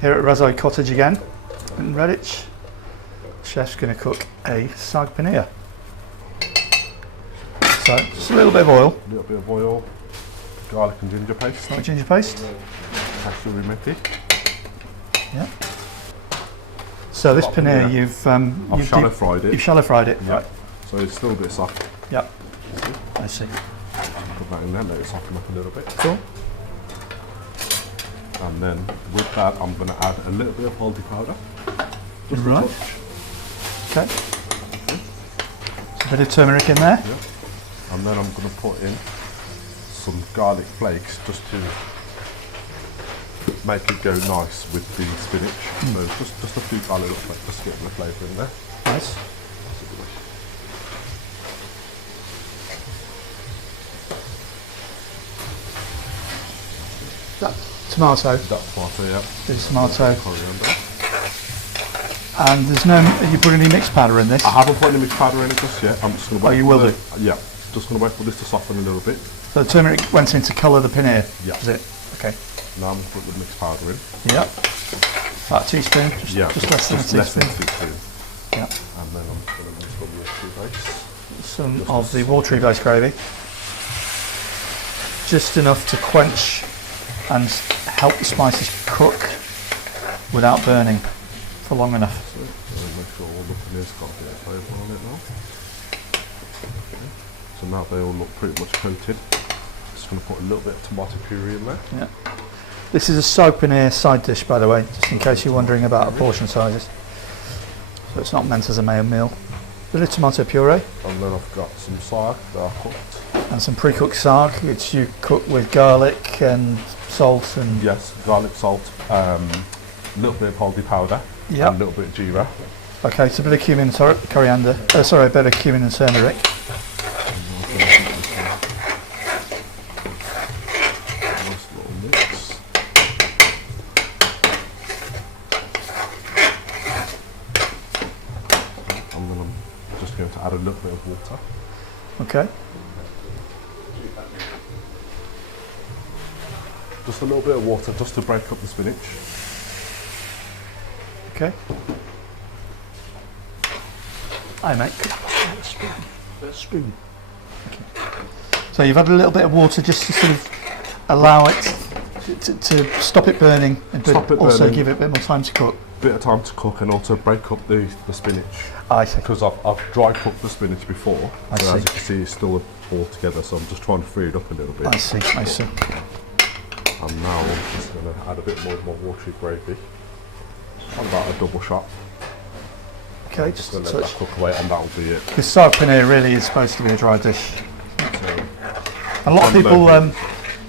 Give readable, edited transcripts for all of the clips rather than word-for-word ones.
Here at Rasoi Cottage again in Redditch. Chef's going to cook a Saag Paneer. So just a little bit of oil. A little bit of oil, garlic and ginger paste. Like ginger paste. Kasuri methi. Yeah. So this paneer you've shallow fried it. You've shallow fried it. Yeah. Right. So it's still a bit soft. Yep. I see. Put that in there, let it soften up a little bit. Cool. And then with that, I'm going to add a little bit of haldi powder. Just right. a touch. Okay. So a bit of turmeric in there. Yeah. And then I'm going to put in some garlic flakes just to make it go nice with the spinach. So just a few garlic flakes, just to get the flavour in there. Nice. That tomato. That tomato, yeah. Bit of tomato. Coriander. And there's no. Are you putting any mixed powder in this? I haven't put any mixed powder in it just yet. I'm just going to wait. Oh, you will do? Yeah. Just going to wait for this to soften a little bit. So the turmeric went in to colour the paneer. Yeah. Is it? Okay. Now I'm going to put the mixed powder in. Yep. About a teaspoon. Just less than a teaspoon. Yeah. And then I'm just going to mix the watery base. Some just of the watery based gravy. Just enough to quench and help the spices cook without burning for long enough. So make sure all the paneer's got a bit of flavour on it now. Okay. So now they all look pretty much coated. Just going to put a little bit of tomato puree in there. Yeah. This is a Saag Paneer side dish, by the way, just in case you're wondering about portion sizes. So it's not meant as a main meal. A bit of tomato puree. And then I've got some saag that I cooked. And some pre-cooked saag, which you cook with garlic and salt and... Yes, garlic, salt, a little bit of haldi powder, Yep. and a little bit of jeera. Okay, so a bit of cumin, coriander, a bit of cumin and turmeric. Nice little mix. And then I'm just going to add a little bit of water. Okay. Just a little bit of water just to break up the spinach. Okay. Hi mate. A spoon. Okay. So you've added a little bit of water just to sort of allow it to stop it burning, but also give it a bit more time to cook. Bit of time to cook and also break up the spinach. I see. Because I've dry cooked the spinach before, I so see. as you can see it's still all together, so I'm just trying to free it up a little bit. I see, I see. And now I'm just going to add a bit more of my watery gravy. And about a double shot. Okay, Just just going a to let touch. that cook away and that'll be it. Because Saag Paneer really is supposed to be a dry dish. So, A lot of people,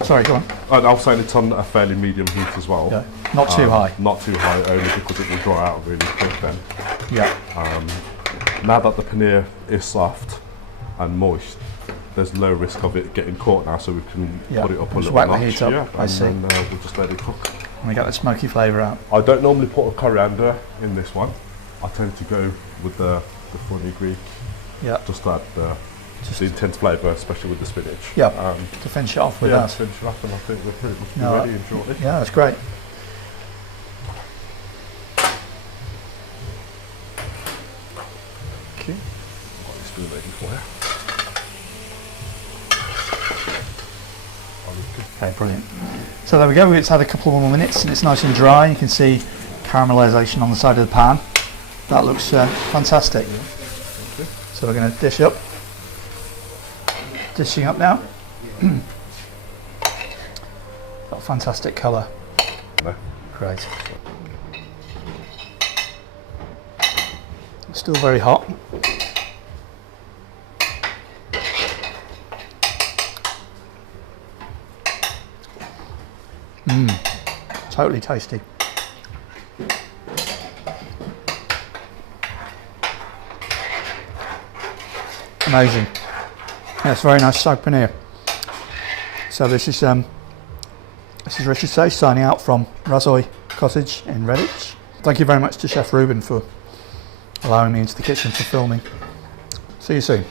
sorry, go on. and I was saying it's on a fairly medium heat as well. Yeah. Not too high. Not too high, only because it will dry out really quick then. Yeah. Now that the paneer is soft and moist, there's low risk of it getting caught now, so we can put it up a Just little whack notch. the heat up. Yeah, I see. and then we'll just let it cook. And we get the smoky flavour out. I don't normally put a coriander in this one. I tend to go with the funny Greek, Yeah. just to add the intense flavour, especially with the spinach. Yeah. To finish it off with that. Finish it off, and I think we're pretty much No, ready in shortly. Yeah, that's great. Okay. Got this spoon ready for you. Okay, brilliant. So there we go, it's had a couple more minutes and it's nice and dry. You can see caramelisation on the side of the pan. That looks fantastic. Yeah. Okay. So we're going to dish up. Dishing up now. Got a fantastic colour. No. Great. Still very hot. Totally tasty. Amazing. Yeah, it's very nice Saag Paneer. So this is Richard Sayce signing out from Rasoi Cottage in Redditch. Thank you very much to Chef Rubin for allowing me into the kitchen for filming. See you soon.